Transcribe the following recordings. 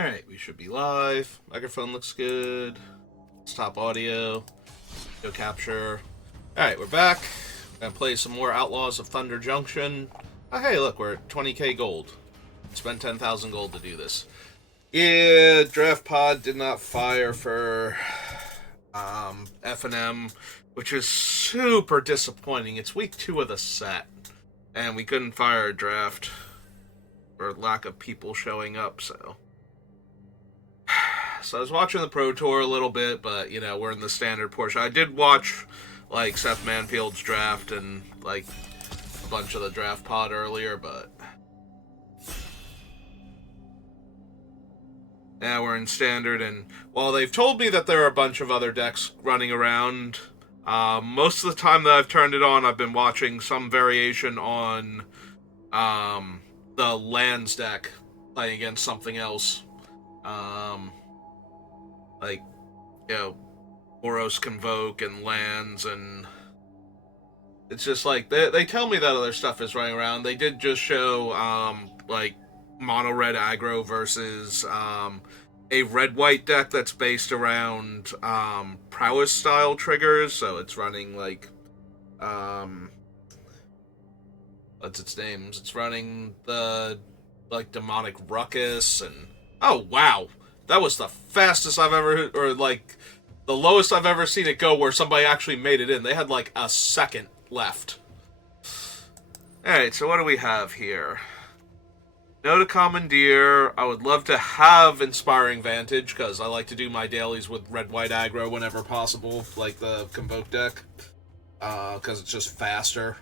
Alright, we should be live. Microphone looks good. Stop audio. Go capture. Alright, we're back. Gonna play some more Outlaws of Thunder Junction. Oh, hey, look, we're at 20k gold. Spent 10,000 gold to do this. Yeah, draft pod did not fire for F&M, which is super disappointing. It's week 2 of the set, and we couldn't fire a draft for lack of people showing up, so... So I was watching the Pro Tour a little bit, but, you know, we're in the standard portion. I did watch, like, Seth Manfield's draft and, like, a bunch of the draft pod earlier, but... Now we're in standard, and while they've told me that there are a bunch of other decks running around, most of the time that I've turned it on, I've been watching some variation on the lands deck playing against something else. Like, you know, Boros Convoke and lands, and it's just like, they tell me that other stuff is running around. They did just show, like, mono red aggro versus, a red-white deck that's based around, prowess style triggers, so it's running, like, what's its names? It's running the, like, demonic ruckus, and, oh, wow! That was the fastest I've ever, or like, the lowest I've ever seen it go where somebody actually made it in. They had like a second left. Alright, so what do we have here? No to Commandeer. I would love to have Inspiring Vantage, because I like to do my dailies with red-white aggro whenever possible, like the Convoke deck, because it's just faster.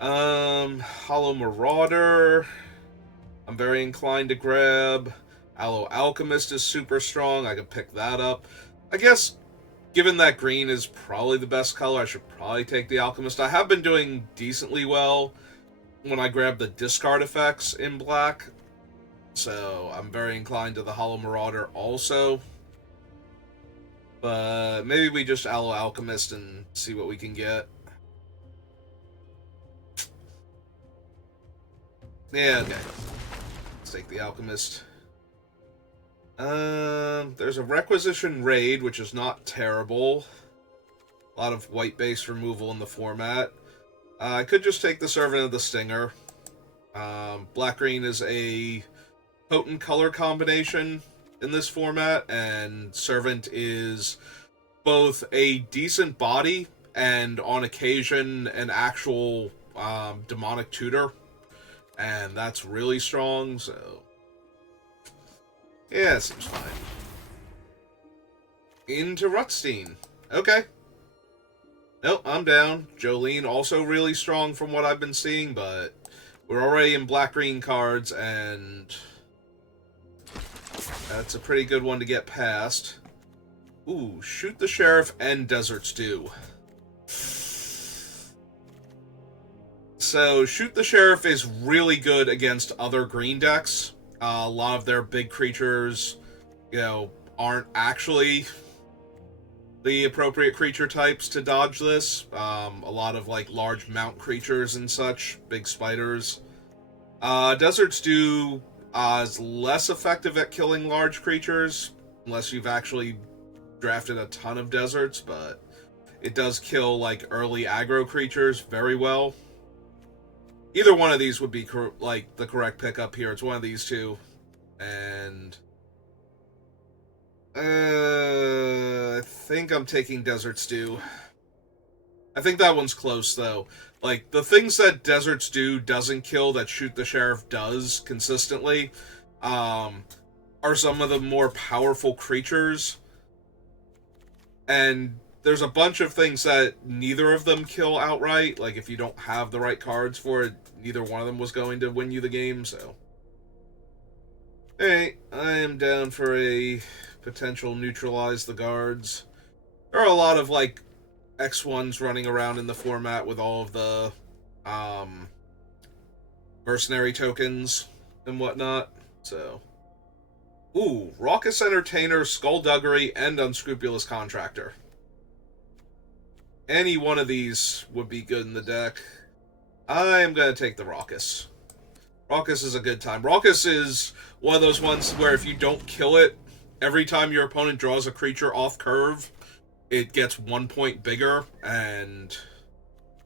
Hollow Marauder. I'm very inclined to grab. Aloe Alchemist is super strong. I could pick that up. I guess, given that green is probably the best color, I should probably take the Alchemist. I have been doing decently well when I grab the discard effects in black, so I'm very inclined to the Hollow Marauder also. But maybe we just Aloe Alchemist and see what we can get. Yeah, okay. Let's take the Alchemist. There's a Requisition Raid, which is not terrible. A lot of white-based removal in the format. I could just take the Servant of the Stinger. Black-green is a potent color combination in this format, and Servant is both a decent body and, on occasion, an actual demonic tutor. And that's really strong, so... Yeah, seems fine. Into Rutstein. Okay. Nope, I'm down. Jolene also really strong from what I've been seeing, but we're already in black-green cards, and that's a pretty good one to get past. Ooh, Shoot the Sheriff and Desert Stew. So, Shoot the Sheriff is really good against other green decks. A lot of their big creatures, you know, aren't actually the appropriate creature types to dodge this. A lot of, like, large mount creatures and such, big spiders. Desert Stew is less effective at killing large creatures, unless you've actually drafted a ton of deserts, but it does kill, like, early aggro creatures very well. Either one of these would be, like, the correct pickup here. It's one of these two. And... I think I'm taking Desert Stew. I think that one's close, though. Like, the things that Desert Stew doesn't kill that Shoot the Sheriff does consistently, are some of the more powerful creatures. And there's a bunch of things that neither of them kill outright. Like, if you don't have the right cards for it, neither one of them was going to win you the game, so... Hey, I am down for a potential neutralize the guards. There are a lot of, like, X1s running around in the format with all of the, mercenary tokens and whatnot, so... Ooh, Raucous Entertainer, Skullduggery, and Unscrupulous Contractor. Any one of these would be good in the deck. I am going to take the Raucous. Raucous is a good time. Raucous is one of those ones where if you don't kill it, every time your opponent draws a creature off curve, it gets 1 point bigger, and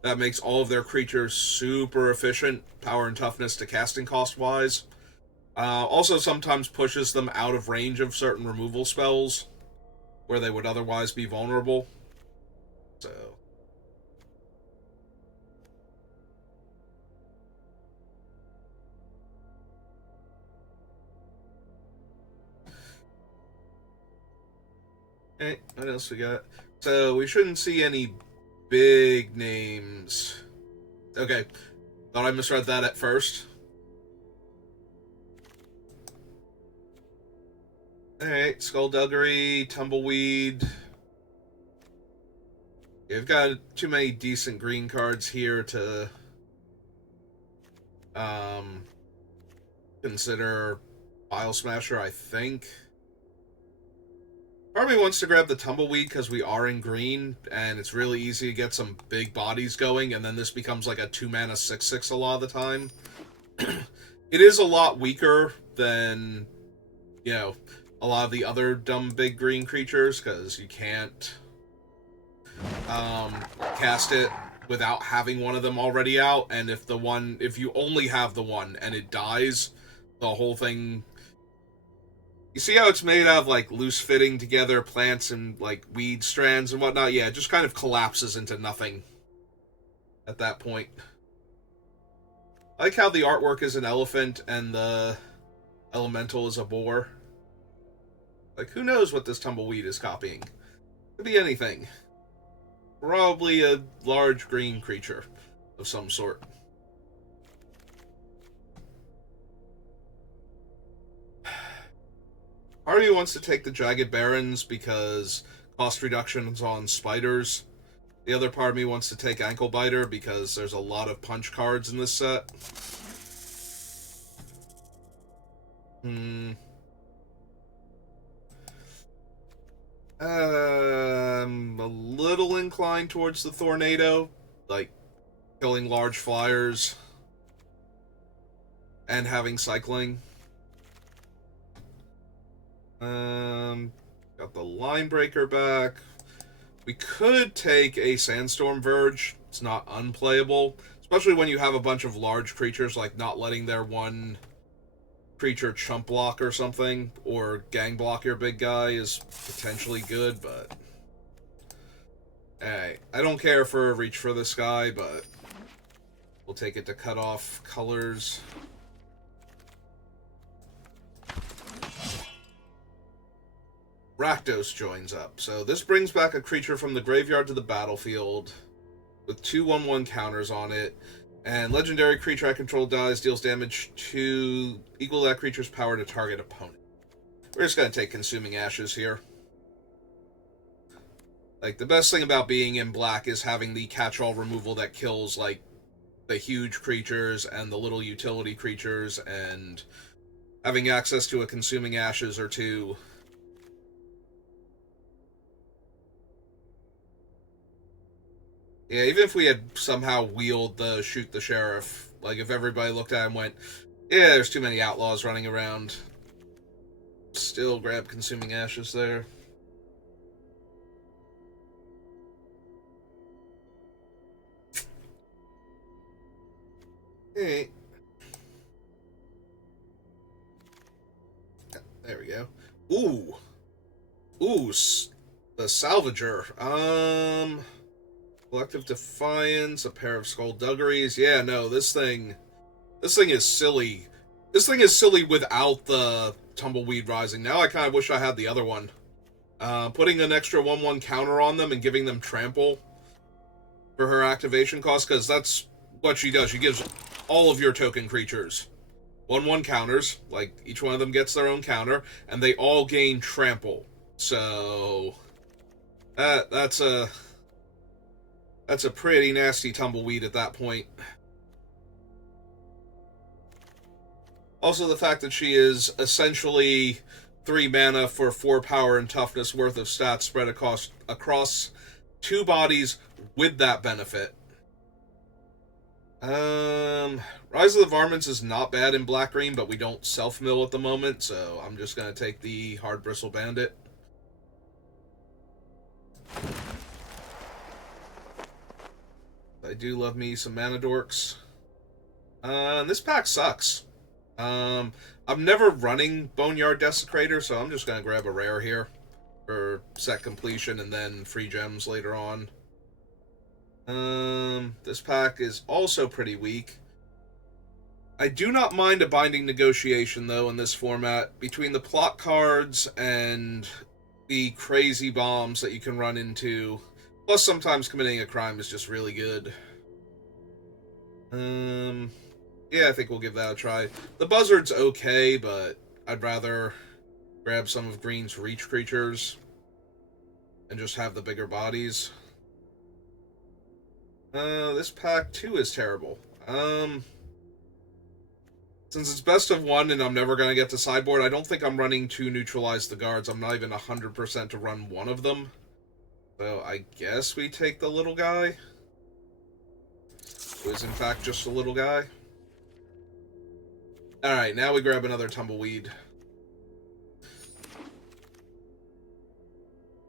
that makes all of their creatures super efficient, power and toughness to casting cost wise. Also, sometimes pushes them out of range of certain removal spells where they would otherwise be vulnerable. So. Okay, what else we got? So, we shouldn't see any big names. Okay, thought I misread that at first. Alright, Skullduggery, Tumbleweed. You've got too many decent green cards here to consider File Smasher, I think. Part of me wants to grab the Tumbleweed because we are in green, and it's really easy to get some big bodies going, and then this becomes like a 2-mana 6/6 a lot of the time. It is a lot weaker than, you know, a lot of the other dumb big green creatures, because you can't cast it without having one of them already out, and if you only have the one and it dies, the whole thing... You see how it's made out of, like, loose fitting together plants and, like, weed strands and whatnot? Yeah, it just kind of collapses into nothing at that point. I like how the artwork is an elephant and the elemental is a boar. Like, who knows what this Tumbleweed is copying? Could be anything. Probably a large green creature of some sort. Part of me wants to take the Jagged Barons because cost reductions on spiders. The other part of me wants to take Ankle Biter because there's a lot of punch cards in this set. I'm a little inclined towards the Tornado, like killing large flyers and having cycling. Got the Line Breaker back. We could take a Sandstorm Verge. It's not unplayable, especially when you have a bunch of large creatures, like not letting their one creature chump block or something, or gang block your big guy is potentially good, but... Hey, I don't care for a reach for this guy, but we'll take it to cut off colors. Rakdos joins up. So this brings back a creature from the graveyard to the battlefield with 2/1/1 counters on it. And legendary creature I control dies, deals damage to equal that creature's power to target opponent. We're just going to take Consuming Ashes here. Like, the best thing about being in black is having the catch-all removal that kills, like, the huge creatures and the little utility creatures, and having access to a Consuming Ashes or two. Yeah, even if we had somehow wheeled the Shoot the Sheriff, like if everybody looked at it and went, yeah, there's too many Outlaws running around, still grab Consuming Ashes there. Hey. There we go. Ooh. Ooh, the Salvager. Collective Defiance, a pair of Skullduggeries. Yeah, no, this thing is silly. This thing is silly without the Tumbleweed Rising. Now I kind of wish I had the other one. Putting an extra 1/1 counter on them and giving them Trample for her activation cost, because that's what she does. She gives all of your token creatures 1/1 counters, like each one of them gets their own counter, and they all gain Trample. So that's a pretty nasty Tumbleweed at that point. Also, the fact that she is essentially 3 mana for 4 power and toughness worth of stats spread across 2 bodies with that benefit. Rise of the Varmints is not bad in black-green, but we don't self-mill at the moment, so I'm just going to take the Hard Bristle Bandit. I do love me some Mana Dorks. This pack sucks. I'm never running Boneyard Desecrator, so I'm just going to grab a rare here for set completion and then free gems later on. This pack is also pretty weak. I do not mind a Binding Negotiation, though, in this format. Between the plot cards and the crazy bombs that you can run into, plus sometimes committing a crime is just really good. Yeah, I think we'll give that a try. The Buzzard's okay, but I'd rather grab some of Green's Reach creatures and just have the bigger bodies. This pack, too, is terrible. Since it's best of one and I'm never going to get to sideboard, I don't think I'm running to neutralize the guards. I'm not even 100% to run one of them. So I guess we take the little guy. Who is in fact just a little guy. Alright, now we grab another Tumbleweed.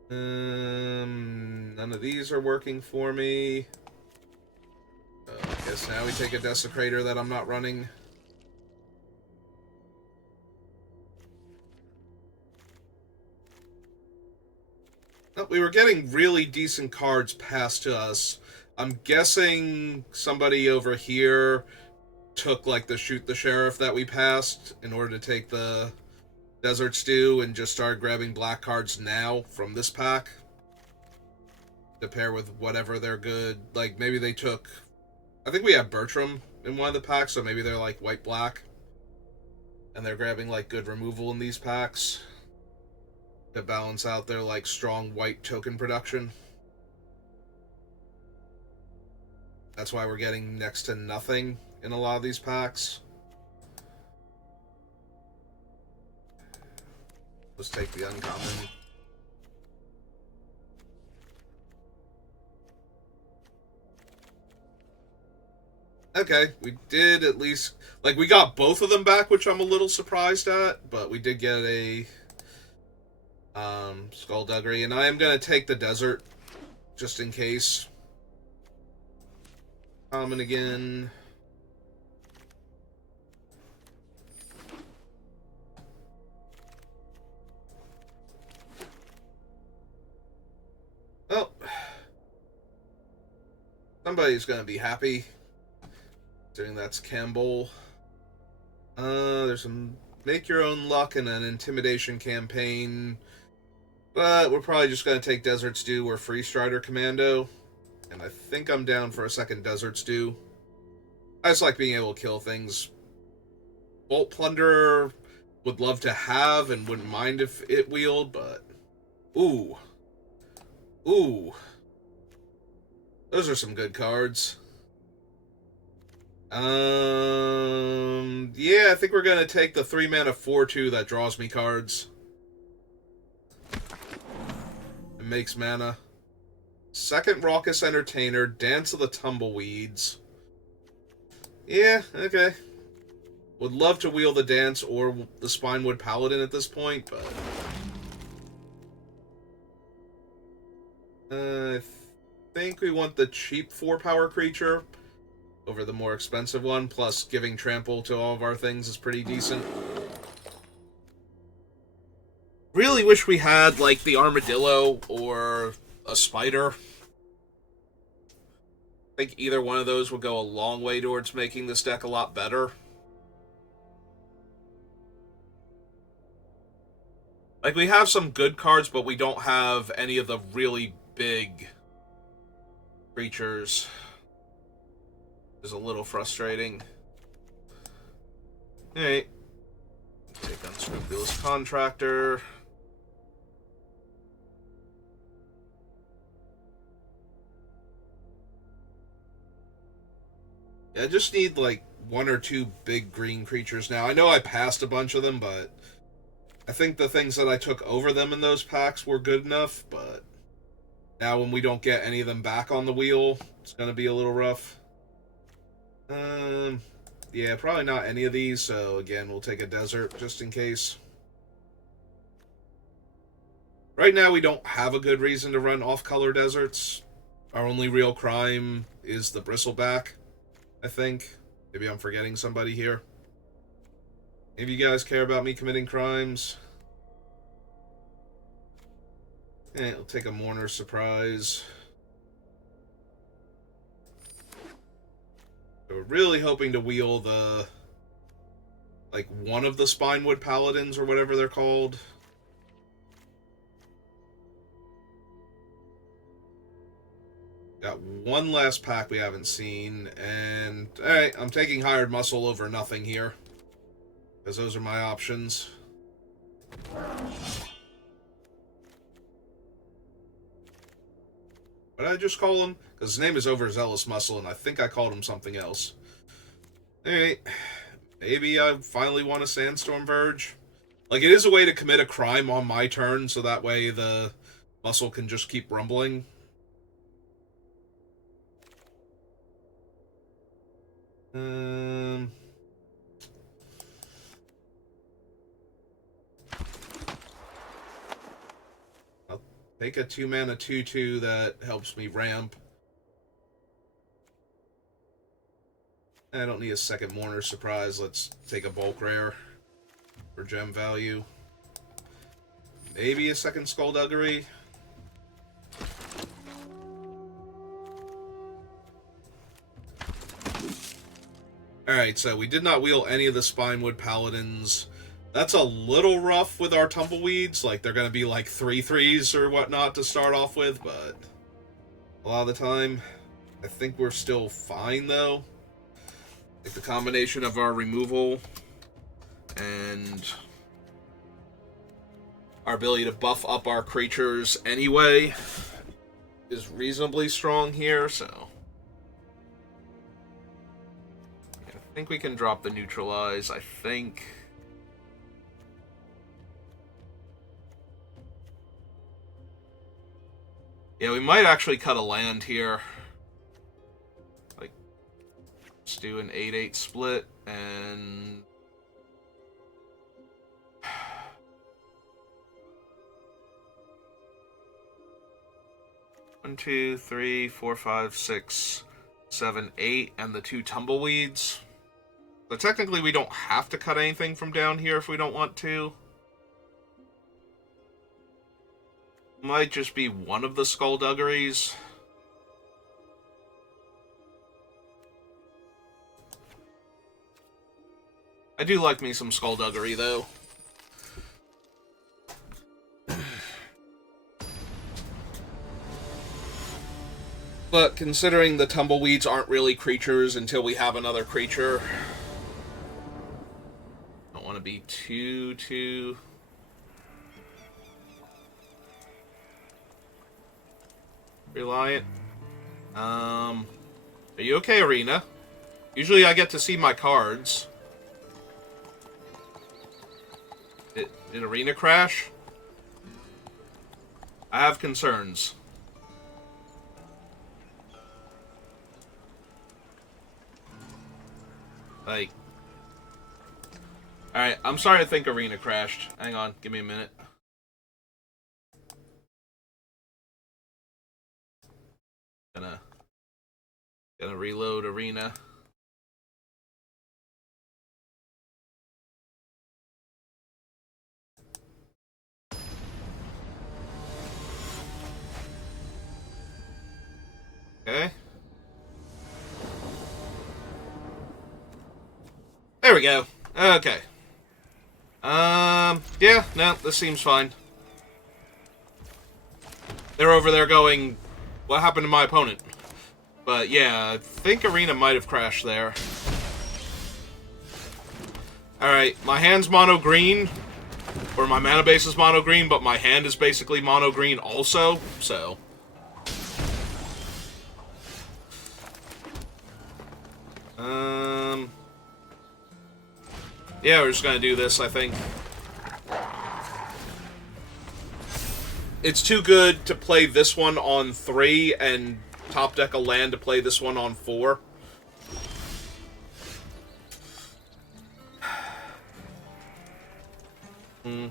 None of these are working for me. I guess now we take a Desecrator that I'm not running. Oh, we were getting really decent cards passed to us. I'm guessing somebody over here took, like, the Shoot the Sheriff that we passed in order to take the Desert Stew and just started grabbing black cards now from this pack to pair with whatever they're good. Like, maybe they took... I think we have Bertram in one of the packs, so maybe they're, like, white-black. And they're grabbing, like, good removal in these packs to balance out their, like, strong white token production. That's why we're getting next to nothing in a lot of these packs. Let's take the uncommon. Okay, we did at least... Like, we got both of them back, which I'm a little surprised at, but we did get a Skullduggery, and I am going to take the Desert, just in case. Common again. Well, somebody's going to be happy. Considering that's Campbell. There's some Make Your Own Luck and an Intimidation campaign. But we're probably just going to take Desert Stew or Free Strider Commando. And I think I'm down for a second Desert Stew. I just like being able to kill things. Bolt Plunderer would love to have and wouldn't mind if it wheeled, but... Ooh. Ooh. Those are some good cards. Yeah, I think we're going to take the 3-mana 4/2 that draws me cards. It makes mana. Second Raucous Entertainer, Dance of the Tumbleweeds. Yeah, okay. Would love to wheel the Dance or the Spinewood Paladin at this point, but... I think we want the cheap 4-power creature over the more expensive one, plus giving trample to all of our things is pretty decent. Really wish we had, like, the Armadillo or a Spider. I think either one of those would go a long way towards making this deck a lot better. Like, we have some good cards, but we don't have any of the really big creatures. Is a little frustrating. Alright. Take Unscrupulous Contractor. Yeah, I just need, like, 1 or 2 big green creatures now. I know I passed a bunch of them, but I think the things that I took over them in those packs were good enough, but now when we don't get any of them back on the wheel, it's going to be a little rough. Yeah, probably not any of these, so again, we'll take a desert just in case. Right now, we don't have a good reason to run off-color deserts. Our only real crime is the bristleback, I think. Maybe I'm forgetting somebody here. Maybe you guys care about me committing crimes? We'll take a mourner surprise. So we're really hoping to wheel the... like, one of the Spinewood Paladins, or whatever they're called. Got one last pack we haven't seen, and... alright, I'm taking Hired Muscle over nothing here. Because those are my options. What did I just call him? Because his name is Overzealous Muscle, and I think I called him something else. Alright. Maybe I finally want a Sandstorm Verge. Like, it is a way to commit a crime on my turn, so that way the muscle can just keep rumbling. I'll take a 2-mana 2/2 that helps me ramp. I don't need a second Mourner Surprise. Let's take a bulk rare for gem value. Maybe a second Skullduggery. Alright, so we did not wheel any of the Spinewood Paladins. That's a little rough with our Tumbleweeds. Like, they're going to be like 3/3s or whatnot to start off with, but a lot of the time, I think we're still fine, though. Like, the combination of our removal and our ability to buff up our creatures anyway is reasonably strong here, so... I think we can drop the Neutralize, I think. Yeah, we might actually cut a land here. Like, let's do an 8/8 split, and... One, two, three, four, five, six, 7, 8, and the 2 Tumbleweeds. So technically we don't have to cut anything from down here if we don't want to. Might just be one of the Skullduggeries. I do like me some Skullduggery, though. But considering the Tumbleweeds aren't really creatures until we have another creature... don't want to be too reliant. Are you okay, Arena? Usually I get to see my cards. Did Arena crash? I have concerns. Like... Alright, I'm sorry to think Arena crashed. Hang on, give me a minute. Gonna reload Arena. Okay. There we go. Okay. Yeah, no, this seems fine. They're over there going, what happened to my opponent? But yeah, I think Arena might have crashed there. Alright, my hand's mono green, or my mana base is mono green, but my hand is basically mono green also, so... Yeah, we're just gonna do this, I think. It's too good to play this one on 3 and top deck a land to play this one on 4. Hmm.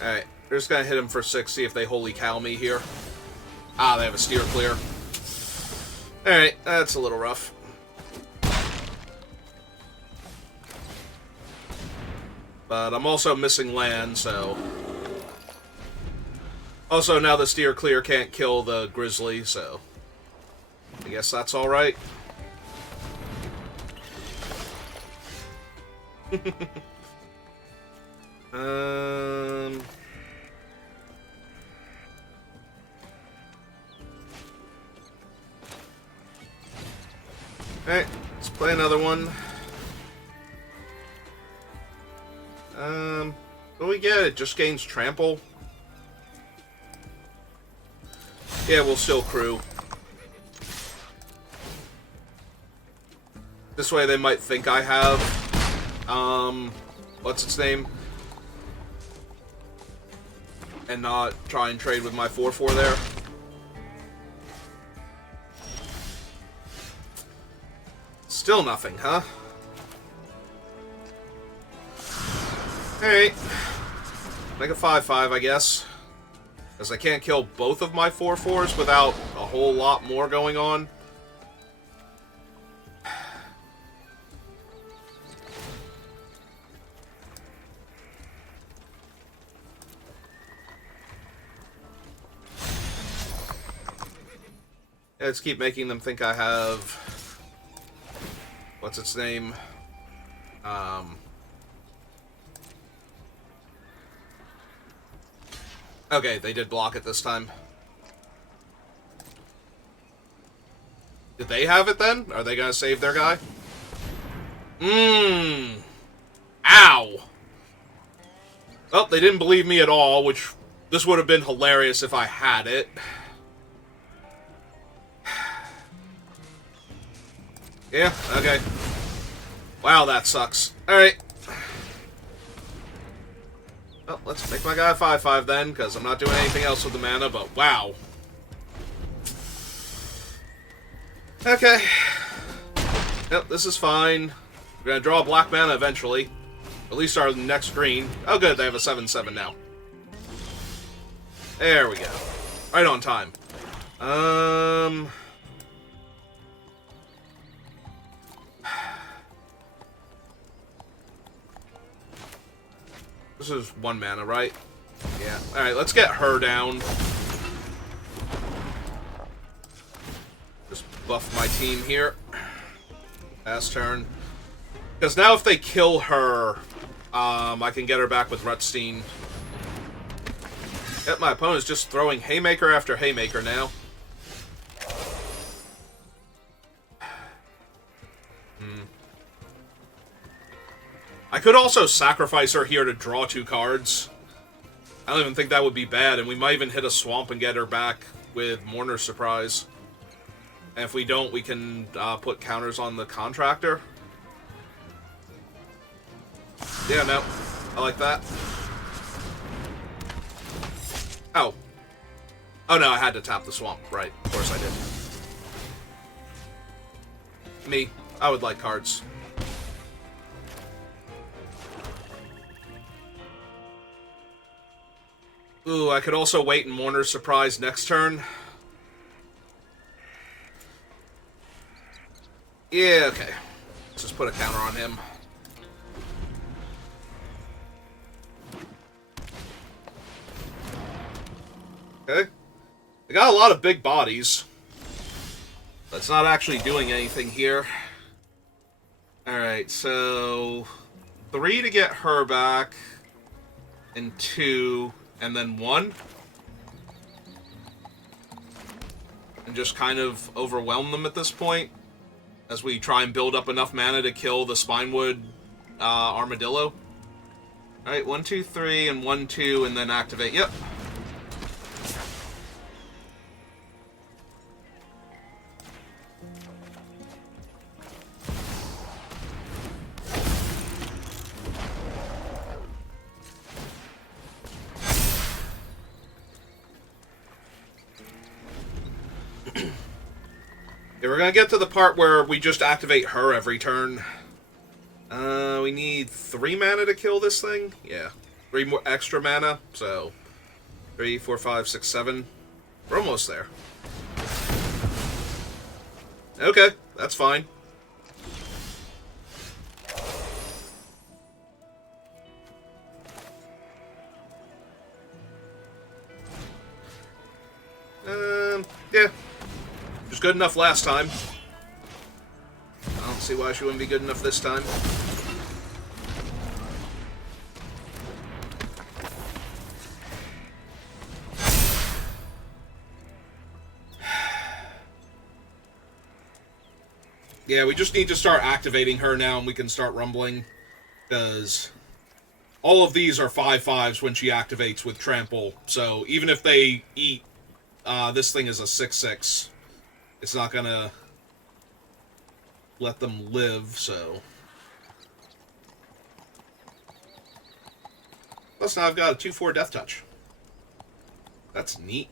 Alright, we're just gonna hit him for 6, see if they holy cow me here. Ah, they have a steer clear. Alright, that's a little rough. But I'm also missing land, so... Also, now the steer clear can't kill the grizzly, so... I guess that's alright. Alright, let's play another one. What do we get? It just gains trample. Yeah, we'll still crew. This way they might think I have, what's its name? And not try and trade with my 4/4 there. Still nothing, huh? Alright. Make a 5/5, I guess. Because I can't kill both of my 4/4s without a whole lot more going on. Let's keep making them think I have... What's its name? Okay, they did block it this time. Did they have it then? Are they gonna save their guy? Ow! Well, they didn't believe me at all, which... This would have been hilarious if I had it. Yeah, okay. Wow, that sucks. Alright. Well, let's make my guy a 5/5 then, because I'm not doing anything else with the mana, but wow. Okay. Yep, this is fine. We're gonna draw a black mana eventually. At least our next green. Oh good, they have a 7/7 now. There we go. Right on time. This is 1 mana, right? Yeah. Alright, let's get her down. Just buff my team here. Pass turn. Because now if they kill her, I can get her back with Rutstein. Yep, my opponent's just throwing Haymaker after Haymaker now. I could also sacrifice her here to draw 2 cards. I don't even think that would be bad, and we might even hit a swamp and get her back with Mourner's Surprise. And if we don't, we can put counters on the Contractor. Yeah, no. I like that. Oh. Oh no, I had to tap the swamp. Right, of course I did. Me. I would like cards. Ooh, I could also wait and Mourner's Surprise next turn. Yeah, okay. Let's just put a counter on him. Okay. They got a lot of big bodies. That's not actually doing anything here. Alright, so... 3 to get her back. And 2... And then 1. And just kind of overwhelm them at this point. As we try and build up enough mana to kill the Spinewood Armadillo. Alright, 1, 2, 3, and 1, 2, and then activate. Yep. Yeah, we're gonna get to the part where we just activate her every turn. We need 3 mana to kill this thing? Yeah. 3 more extra mana, so 3, 4, 5, 6, 7. We're almost there. Okay, that's fine. Yeah. Was good enough last time. I don't see why she wouldn't be good enough this time. Yeah, we just need to start activating her now and we can start rumbling. Because all of these are 5/5s when she activates with Trample. So even if they eat, this thing is a 6/6. It's not gonna let them live, so... Plus now I've got a 2/4 Death Touch. That's neat.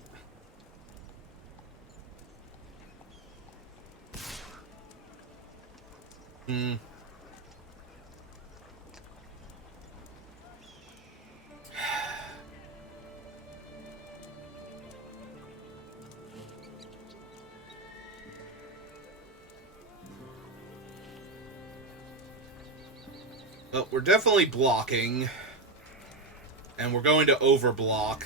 Well, we're definitely blocking. And we're going to overblock.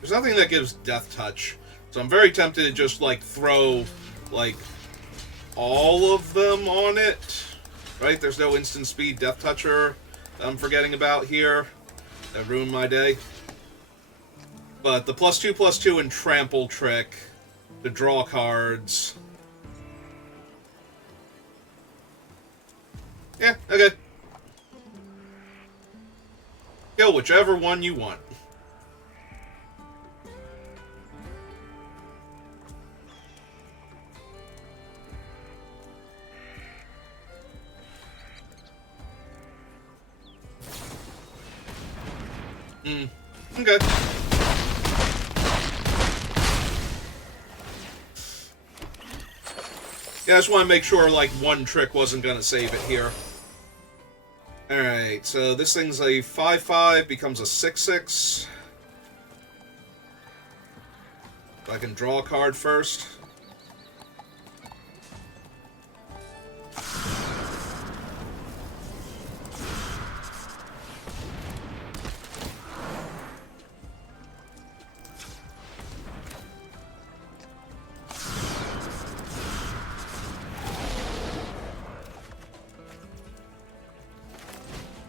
There's nothing that gives Death Touch. So I'm very tempted to just, like, throw, like, all of them on it. Right? There's no instant speed Death Toucher that I'm forgetting about here. That ruined my day. But the +2/+2 and Trample trick to draw cards. Yeah, okay. Kill whichever one you want. Okay. Yeah, I just want to make sure, like, one trick wasn't going to save it here. Alright, so this thing's a 5/5, becomes a 6/6. I can draw a card first.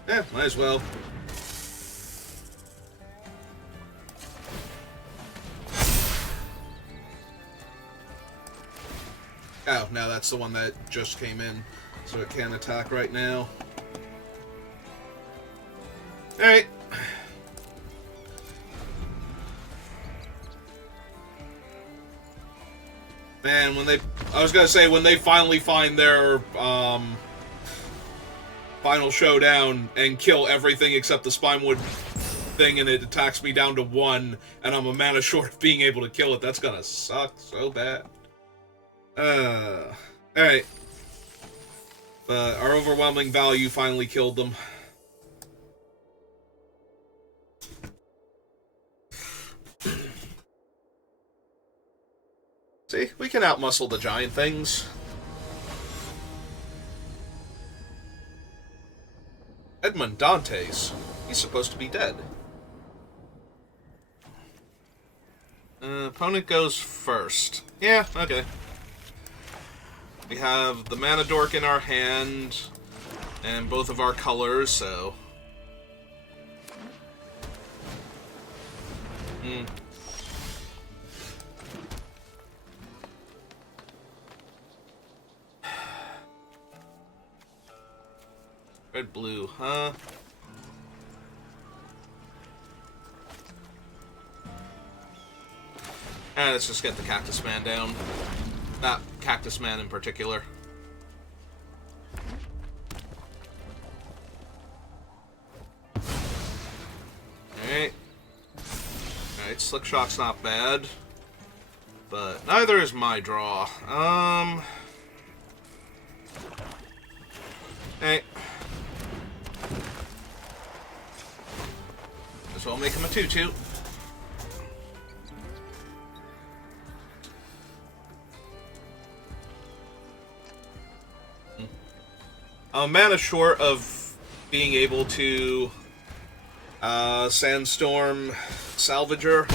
Yeah, might as well. Oh, no, that's the one that just came in, so it can't attack right now. Alright. Man, when they... I was gonna say, when they finally find their, final showdown and kill everything except the Spinewood thing and it attacks me down to 1 and I'm a mana short of being able to kill it, that's gonna suck so bad. Alright. But our overwhelming value finally killed them. See, we can outmuscle the giant things. Edmund Dantes. He's supposed to be dead. Opponent goes first. Yeah, okay. We have the Mana Dork in our hand, and both of our colors, so... Red, blue, huh? Let's just get the Cactus Man down. That Cactus Man in particular. Alright. Alright, Slick Shot's not bad. But neither is my draw. Hey. As well make him a 2-2. I'm mana short of being able to Sandstorm Salvager.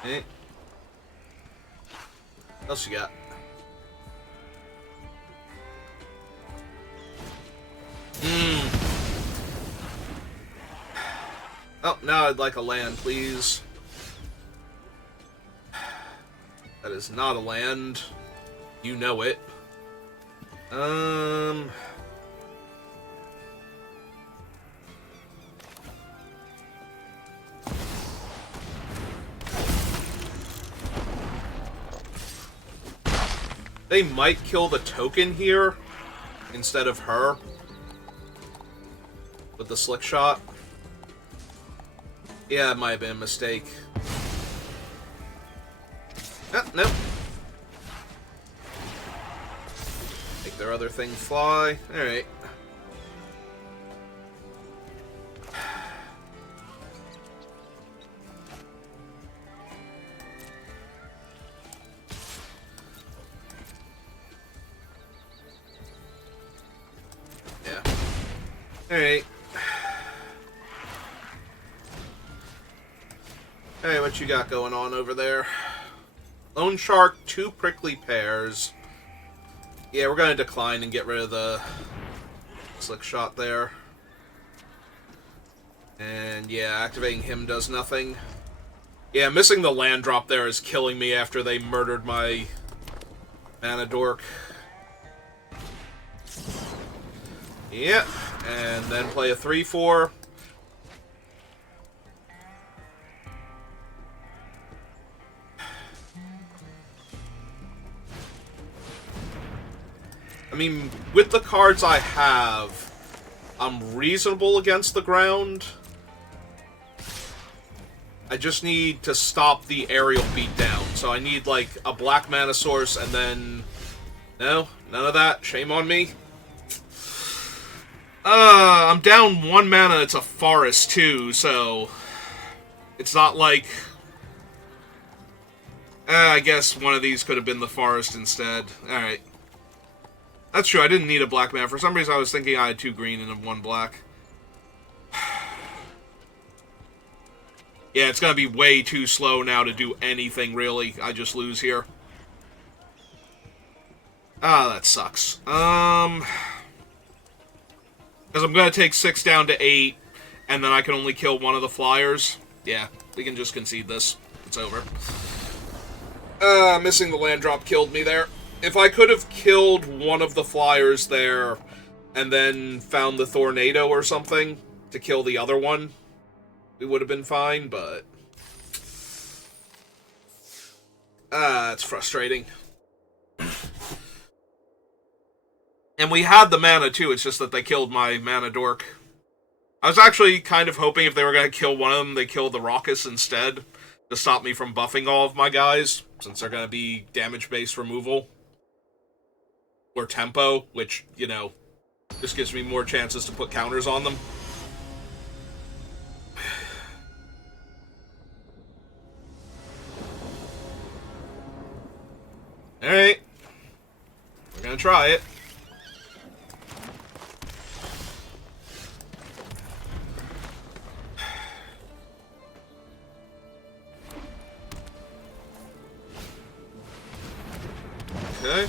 Okay. What else you got? Oh, now I'd like a land, please. That is not a land. You know it. They might kill the token here instead of her with the Slick Shot. Yeah, it might have been a mistake. Nope. Make their other thing fly. Alright. Yeah. Alright. Hey, what you got going on over there? Lone Shark, 2 Prickly Pears. Yeah, we're going to decline and get rid of the Slick Shot there. And yeah, activating him does nothing. Yeah, missing the land drop there is killing me after they murdered my mana dork. Yeah, and then play a 3-4. I mean, with the cards I have, I'm reasonable against the ground. I just need to stop the aerial beatdown. So I need, like, a black mana source and then... No, none of that. Shame on me. I'm down 1 mana. It's a forest, too, so... It's not like... I guess one of these could have been the forest instead. Alright. That's true, I didn't need a black mana. For some reason I was thinking I had 2 green and 1 black. Yeah, it's gonna be way too slow now to do anything, really. I just lose here. Ah, that sucks. Because I'm gonna take 6 down to 8, and then I can only kill 1 of the flyers. Yeah, we can just concede this. It's over. Missing the land drop killed me there. If I could have killed 1 of the flyers there, and then found the Tornado or something to kill the other one, we would have been fine, but... it's frustrating. And we had the mana, too, it's just that they killed my mana dork. I was actually kind of hoping if they were going to kill one of them, they killed the Raucous instead, to stop me from buffing all of my guys, since they're going to be damage-based removal. Or tempo, which, you know, just gives me more chances to put counters on them. Alright. We're gonna try it. Okay.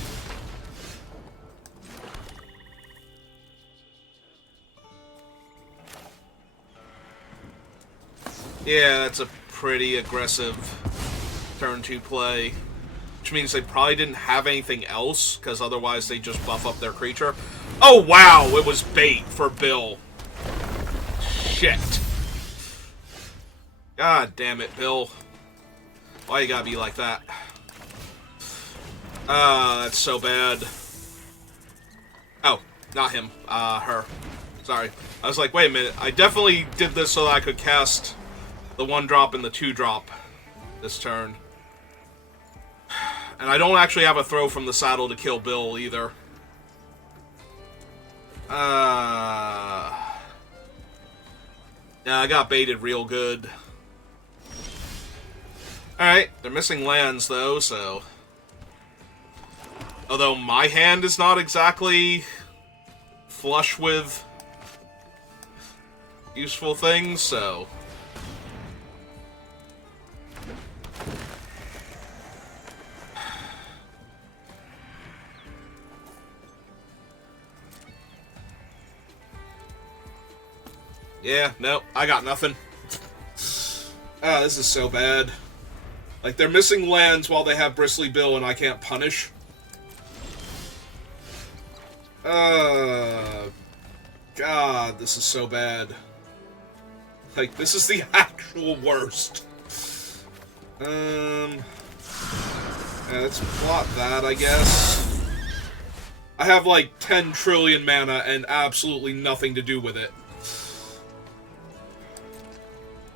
Yeah, that's a pretty aggressive turn 2 play. Which means they probably didn't have anything else, because otherwise they just buff up their creature. Oh, wow! It was bait for Bill. Shit. God damn it, Bill. Why you gotta be like that? That's so bad. Oh, not him. Her. Sorry. I was like, wait a minute. I definitely did this so that I could cast the 1-drop and the 2-drop this turn. And I don't actually have a throw from the saddle to kill Bill either. Yeah, I got baited real good. Alright, they're missing lands though, so... Although my hand is not exactly flush with useful things, so... Yeah, no, I got nothing. Ah, this is so bad. Like, they're missing lands while they have Bristly Bill and I can't punish. God, this is so bad. Like, this is the actual worst. Yeah, let's plot that, I guess. I have, like, 10 trillion mana and absolutely nothing to do with it.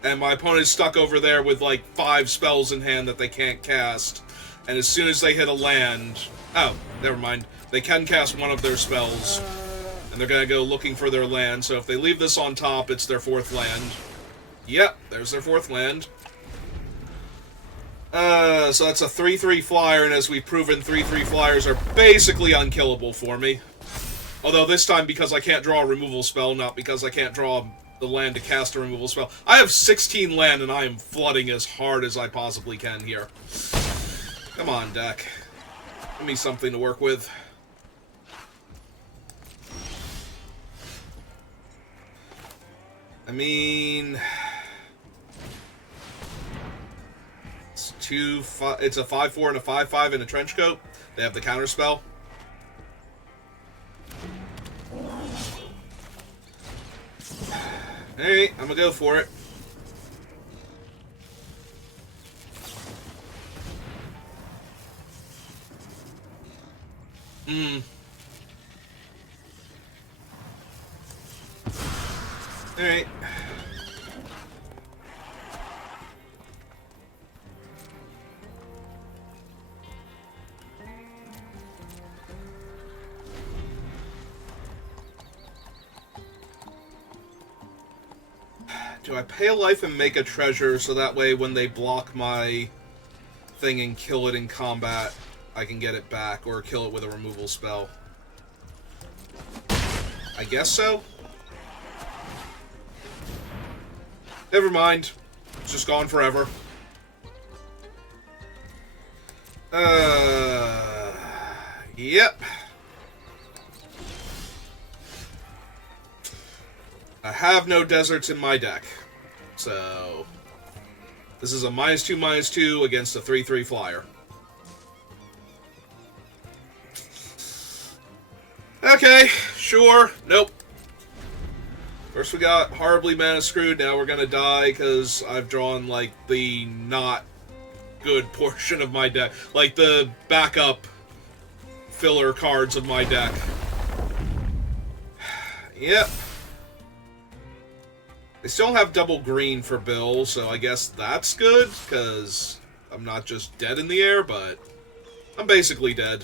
And my opponent's stuck over there with, like, 5 spells in hand that they can't cast. And as soon as they hit a land... Oh, never mind. They can cast one of their spells. And they're gonna go looking for their land. So if they leave this on top, it's their 4th land. Yep, there's their 4th land. So that's a 3/3 flyer, and as we've proven, 3/3 flyers are basically unkillable for me. Although this time, because I can't draw a removal spell, not because I can't draw the land to cast a removal spell. I have 16 land, and I am flooding as hard as I possibly can here. Come on, deck. Give me something to work with. I mean... It's a 5/4 and a 5/5 in a trench coat. They have the counter spell. Alright, I'm gonna go for it. Alright. Do I pay a life and make a treasure so that way when they block my thing and kill it in combat, I can get it back, or kill it with a removal spell? I guess so? Never mind. It's just gone forever. Yep. I have no deserts in my deck. So, this is a -2/-2 against a 3/3 flyer. Okay, sure. Nope. First we got horribly mana screwed, now we're gonna die because I've drawn, like, the not good portion of my deck. Like, the backup filler cards of my deck. Yep. They still have double green for Bill, so I guess that's good, because I'm not just dead in the air, but I'm basically dead.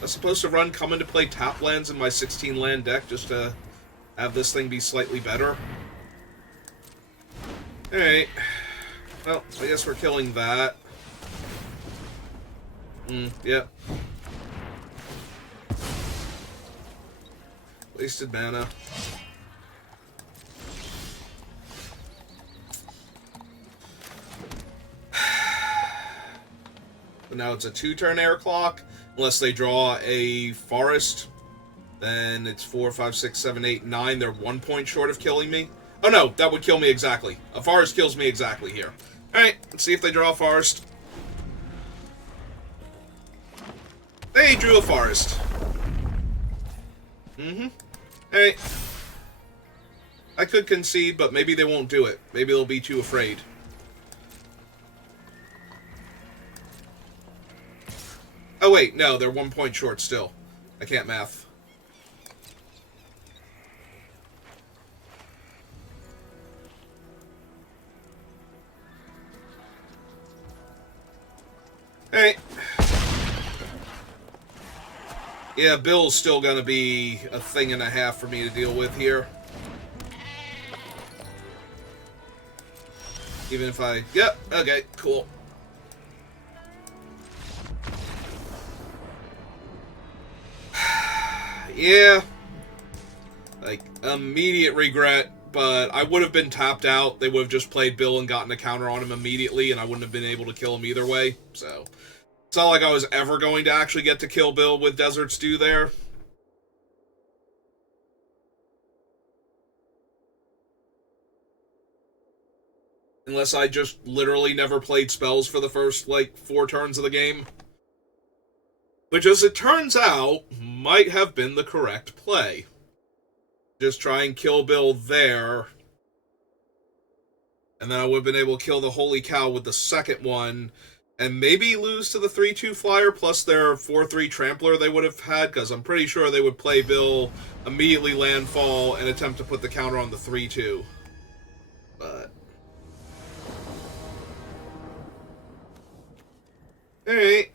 I'm supposed to run come into play tap lands in my 16-land deck just to have this thing be slightly better. Alright. Well, I guess we're killing that. Yep. Wasted mana. But now it's a 2-turn air clock. Unless they draw a forest, then it's 4, 5, 6, 7, 8, 9. They're 1 point short of killing me. Oh no, that would kill me exactly. A forest kills me exactly here. Alright, let's see if they draw a forest. They drew a forest. Alright. I could concede, but maybe they won't do it. Maybe they'll be too afraid. Oh wait, no, they're 1 point short still. I can't math. Alright. Yeah, Bill's still gonna be a thing and a half for me to deal with here. Even if I... Yep, okay, cool. Yeah. Like, immediate regret, but I would have been tapped out. They would have just played Bill and gotten a counter on him immediately, and I wouldn't have been able to kill him either way, so... It's not like I was ever going to actually get to kill Bill with Desert Stew there. Unless I just literally never played spells for the first, like, 4 turns of the game. Which, as it turns out, might have been the correct play. Just try and kill Bill there. And then I would have been able to kill the Holy Cow with the second one. And maybe lose to the 3-2 flyer plus their 4-3 trampler they would have had. Because I'm pretty sure they would play Bill, immediately landfall, and attempt to put the counter on the 3-2. But... Alright.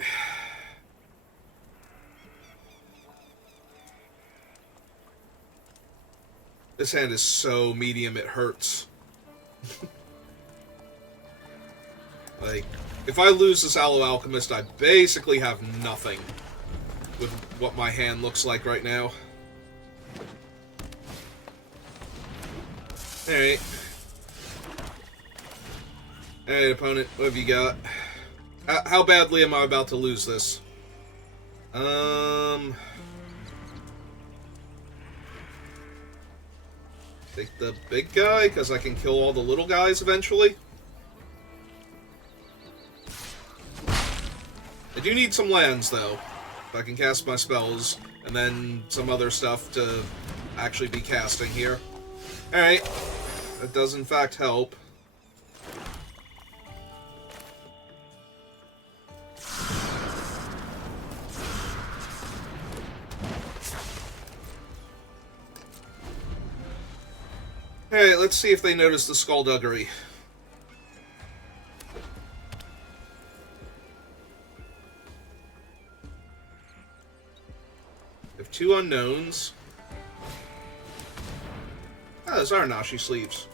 This hand is so medium it hurts. Like, if I lose this Aloe Alchemist, I basically have nothing with what my hand looks like right now. Alright. Alright, opponent, what have you got? How badly am I about to lose this? Take the big guy, because I can kill all the little guys eventually. I do need some lands, though. If I can cast my spells, and then some other stuff to actually be casting here. Alright. That does, in fact, help. Alright, let's see if they notice the skullduggery. We have 2 unknowns. Ah, those are Nashi sleeves.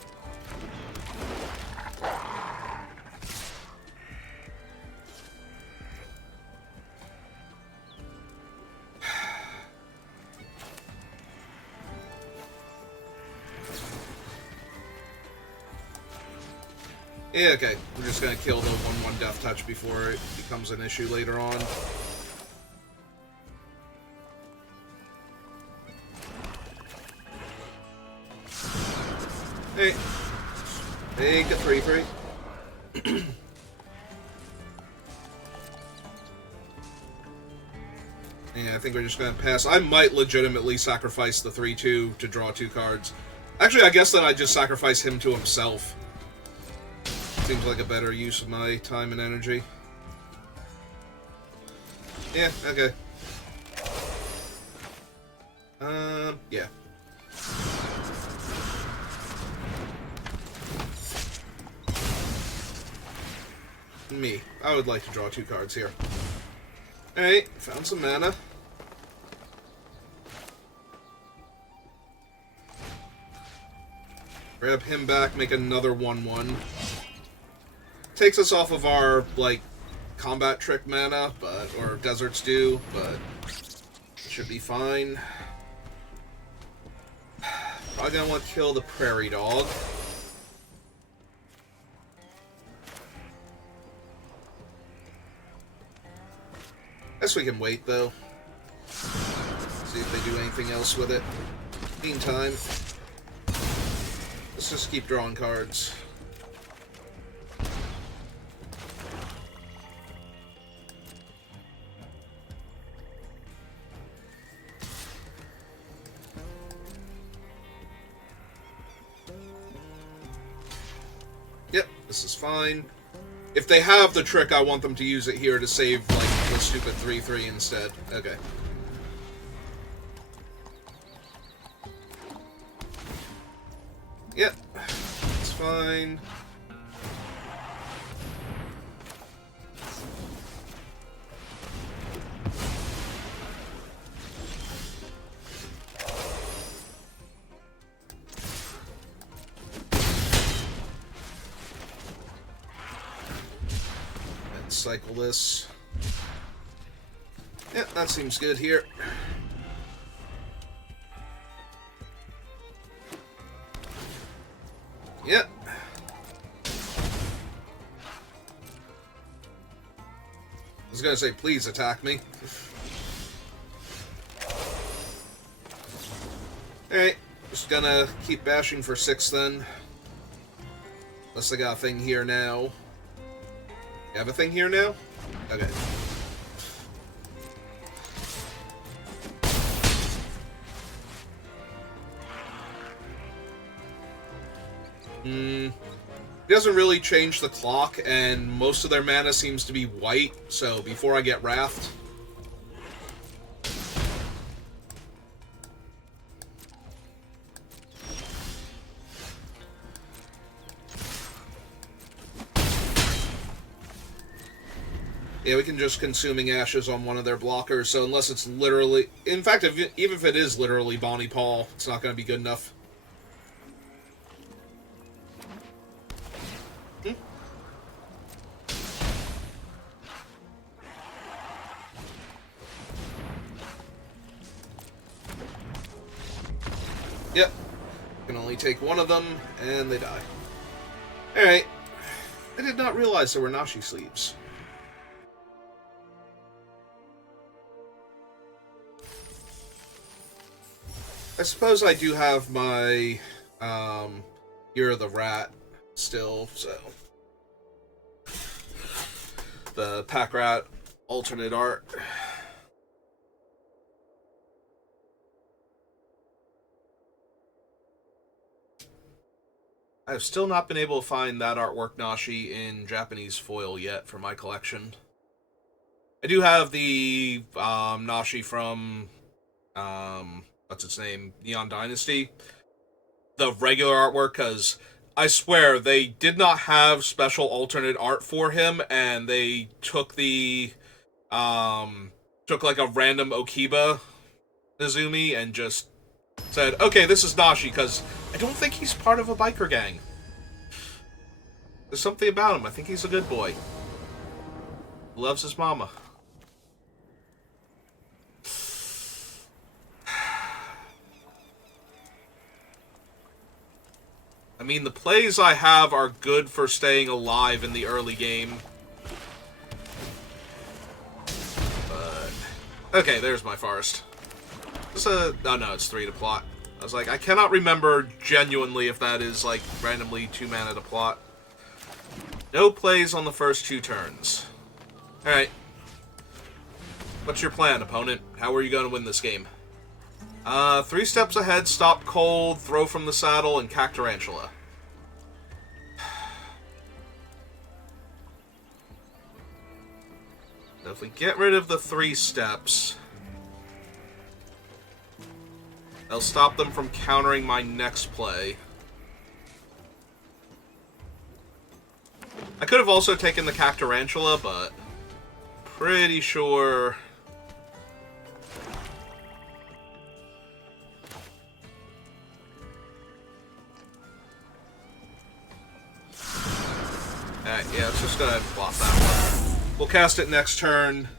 Yeah, okay. We're just gonna kill the 1-1 Death Touch before it becomes an issue later on. Hey. Take a 3-3. Yeah, I think we're just gonna pass. I might legitimately sacrifice the 3-2 to draw 2 cards. Actually, I guess then I'd just sacrifice him to himself. Seems like a better use of my time and energy. Yeah, okay. Yeah. Me. I would like to draw 2 cards here. Alright, found some mana. Grab him back, make another 1-1. Takes us off of our, like, combat trick mana, but, or Desert Stew, but it should be fine. Probably gonna want to kill the Prairie Dog. Guess we can wait, though. See if they do anything else with it. Meantime, let's just keep drawing cards. Yep, this is fine. If they have the trick, I want them to use it here to save, like, the stupid 3-3 instead. Okay. Yep, it's fine. cycle this. Yeah, that seems good here. Yep. I was gonna say, please attack me. Alright, just gonna keep bashing for 6 then. Unless I got a thing here now. You have a thing here now? Okay. He doesn't really change the clock, and most of their mana seems to be white, so before I get wrathed... Yeah, we can just Consuming Ashes on one of their blockers, so unless it's literally... In fact, even if it is literally Bonnie Paul, it's not going to be good enough. Yep. Can only take one of them, and they die. Alright. I did not realize there were Nashi sleeves. I suppose I do have my Year of the Rat still, so... The Pack Rat alternate art. I've still not been able to find that artwork Nashi in Japanese foil yet for my collection. I do have the Nashi from... what's its name? Neon Dynasty. The regular artwork, because I swear they did not have special alternate art for him, and they took the took like a random Okiba Nezumi and just said, okay, this is Nashi, because I don't think he's part of a biker gang. There's something about him. I think he's a good boy. Loves his mama. I mean, the plays I have are good for staying alive in the early game. But... okay, there's my forest. Oh no, it's 3 to plot. I was like, I cannot remember genuinely if that is, like, randomly 2 mana to plot. No plays on the first 2 turns. Alright. What's your plan, opponent? How are you going to win this game? 3 steps ahead, stop cold, throw from the saddle, and Cactarantula. So if we get rid of the 3 steps, that'll stop them from countering my next play. I could have also taken the Cactarantula, but pretty sure... yeah, let's just go ahead and flop that one. We'll cast it next turn,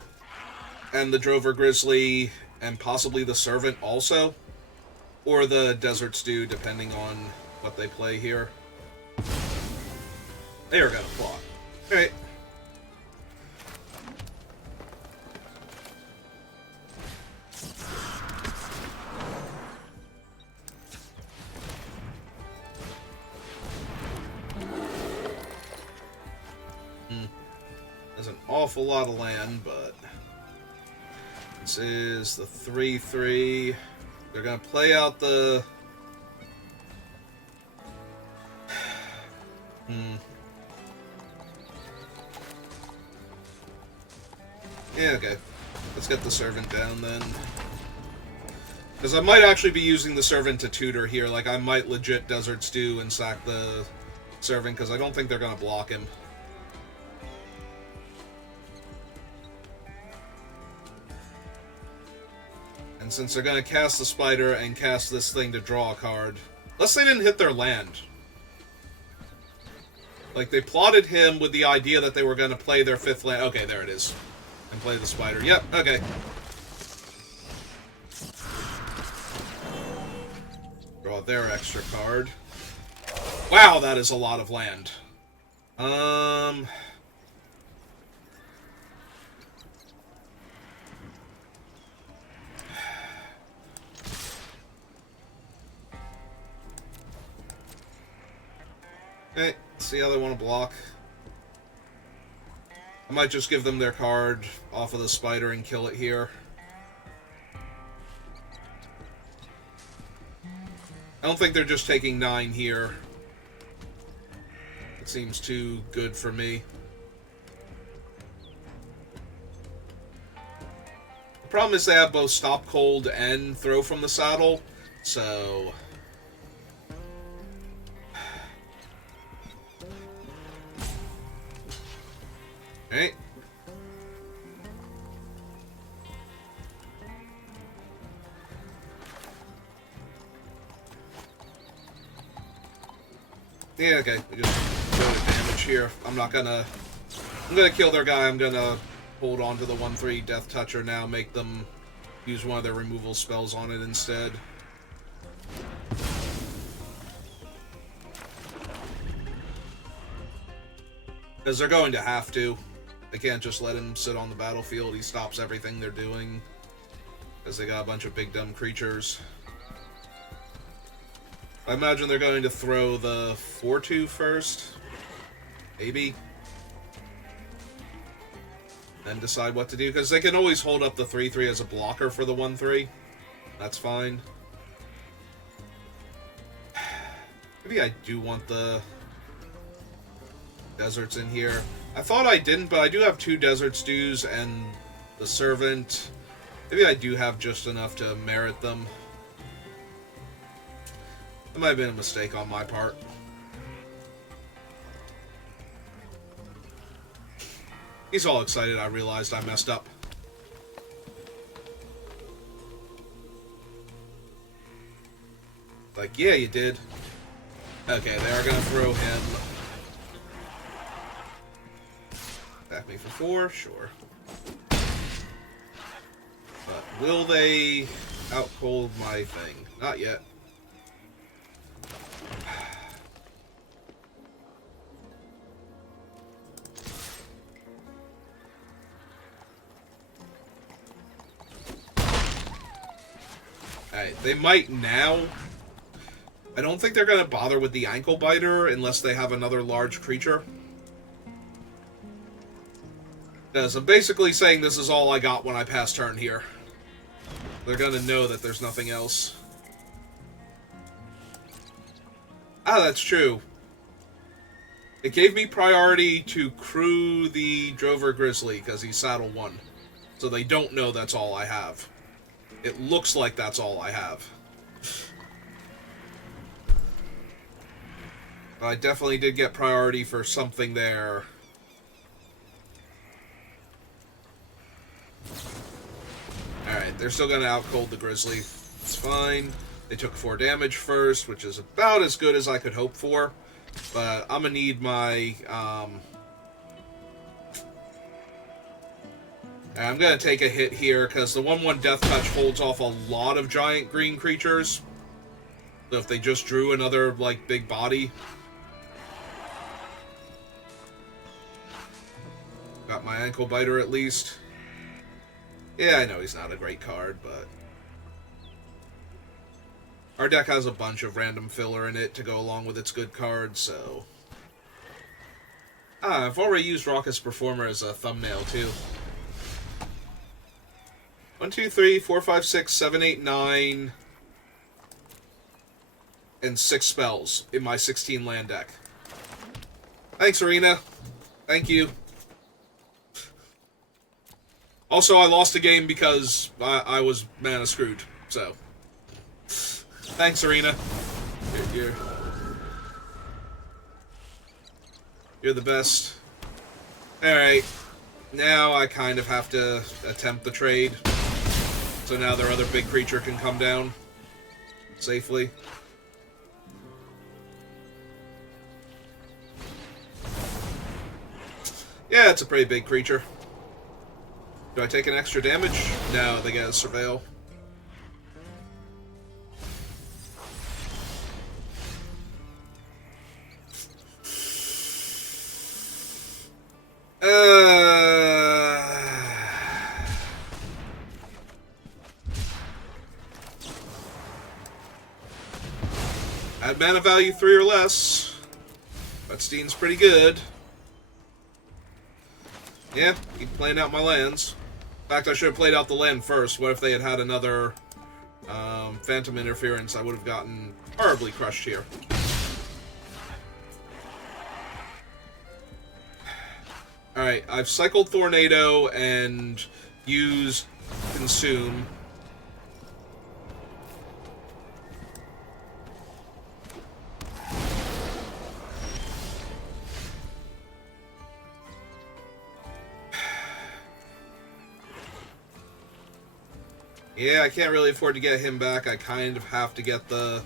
and the Drover Grizzly, and possibly the Servant also. Or the Desert Stew, depending on what they play here. They are gonna plot. Alright. There's an awful lot of land, but this is the 3/3. They're gonna play out the... Yeah, okay. Let's get the Servant down then. Because I might actually be using the Servant to tutor here. Like, I might legit Desert Stew and sack the Servant, because I don't think they're gonna block him. And since they're going to cast the Spider and cast this thing to draw a card... Unless they didn't hit their land. Like, they plotted him with the idea that they were going to play their 5th land. Okay, there it is. And play the spider. Yep, okay. Draw their extra card. Wow, that is a lot of land. Okay, see how they want to block. I might just give them their card off of the spider and kill it here. I don't think they're just taking 9 here. It seems too good for me. The problem is they have both Stop Cold and Throw from the Saddle, so... Okay. Yeah, okay. We just go to damage here. I'm gonna kill their guy. I'm gonna hold on to the 1/3 Death Toucher now, make them use one of their removal spells on it instead. Because they're going to have to. They can't just let him sit on the battlefield. He stops everything they're doing. Because they got a bunch of big dumb creatures. I imagine they're going to throw the 4/2 first. Maybe. Then decide what to do. Because they can always hold up the 3/3 as a blocker for the 1/3. That's fine. Maybe I do want the deserts in here. I thought I didn't, but I do have 2 Desert Stews and the Servant. Maybe I do have just enough to merit them. That might have been a mistake on my part. He's all excited. I realized I messed up. Like, yeah, you did. Okay, they are going to throw him. Back me for 4? Sure. But will they out-cold my thing? Not yet. Alright, they might now. I don't think they're going to bother with the Ankle Biter unless they have another large creature. Because I'm basically saying this is all I got when I pass turn here. They're going to know that there's nothing else. Ah, that's true. It gave me priority to crew the Drover Grizzly because he's Saddle 1. So they don't know that's all I have. It looks like that's all I have. But I definitely did get priority for something there. Alright, they're still going to out-cold the Grizzly. It's fine. They took 4 damage first, which is about as good as I could hope for. But I'm going to need my... I'm going to take a hit here, because the 1/1 Death Touch holds off a lot of giant green creatures. So if they just drew another, like, big body... Got my Ankle Biter at least. Yeah, I know he's not a great card, but... Our deck has a bunch of random filler in it to go along with its good cards, so... Ah, I've already used Raucous Performer as a thumbnail, too. 1, 2, 3, 4, 5, 6, 7, 8, 9... and 6 spells in my 16 land deck. Thanks, Arena. Thank you. Also, I lost the game because I was mana screwed, so... Thanks, Arena. You're the best. Alright. Now I kind of have to attempt the trade. So now their other big creature can come down safely. Yeah, it's a pretty big creature. Do I take an extra damage? No, they get a surveil. At mana value 3 or less. Butstein's pretty good. Yeah, keep playing out my lands. In fact, I should have played out the land first. What if they had had another Phantom Interference? I would have gotten horribly crushed here. Alright, I've cycled Tornado and used Consume. Yeah, I can't really afford to get him back. I kind of have to get the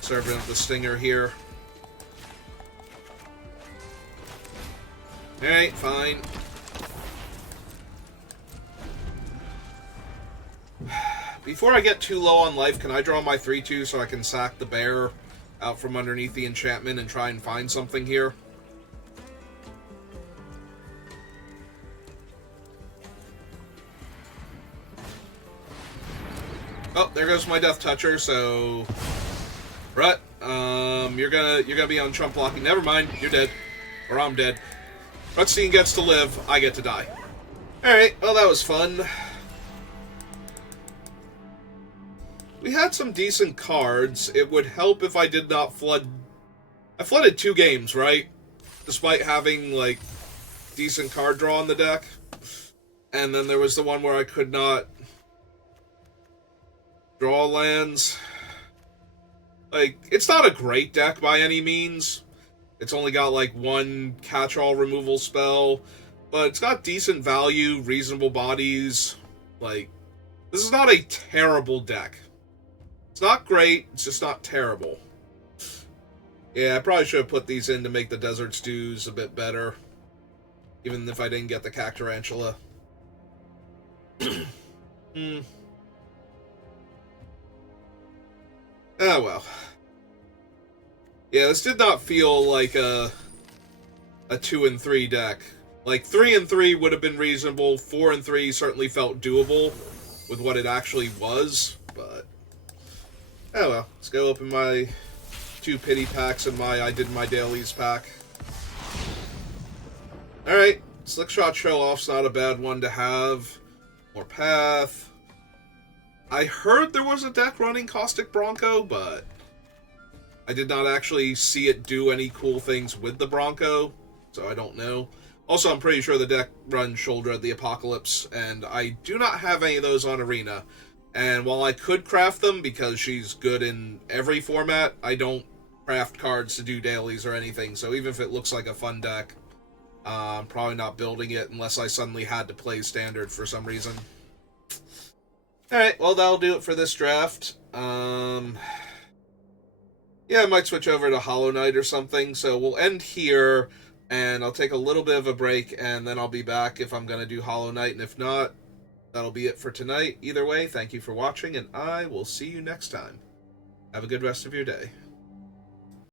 Servant of the Stinger here. Alright, fine. Before I get too low on life, can I draw my 3/2 so I can sack the bear out from underneath the enchantment and try and find something here? Oh, there goes my Death Toucher, so... Rut, you're gonna be on Trump blocking. Never mind, you're dead. Or I'm dead. Rutstein gets to live, I get to die. Alright, well that was fun. We had some decent cards. It would help if I did not flood... I flooded 2 games, right? Despite having, like, decent card draw in the deck. And then there was the one where I could not draw lands. Like, it's not a great deck by any means. It's only got, like, 1 catch-all removal spell. But it's got decent value, reasonable bodies. Like, this is not a terrible deck. It's not great, it's just not terrible. Yeah, I probably should have put these in to make the Desert Stews a bit better. Even if I didn't get the Cactarantula. Oh, well. Yeah, this did not feel like a 2 and 3 deck. Like, 3 and 3 would have been reasonable. 4 and 3 certainly felt doable with what it actually was, but... Oh well, let's go open my 2 pity packs and my I did my dailies pack. Alright, Slickshot Show-Off's not a bad one to have. More Path. I heard there was a deck running Caustic Bronco, but I did not actually see it do any cool things with the Bronco, so I don't know. Also, I'm pretty sure the deck runs Shoulder of the Apocalypse, and I do not have any of those on Arena. And while I could craft them, because she's good in every format, I don't craft cards to do dailies or anything, so even if it looks like a fun deck, I'm probably not building it unless I suddenly had to play Standard for some reason. Alright, well that'll do it for this draft. Yeah, I might switch over to Hollow Knight or something, so we'll end here, and I'll take a little bit of a break, and then I'll be back if I'm going to do Hollow Knight, and if not, that'll be it for tonight. Either way, thank you for watching, and I will see you next time. Have a good rest of your day.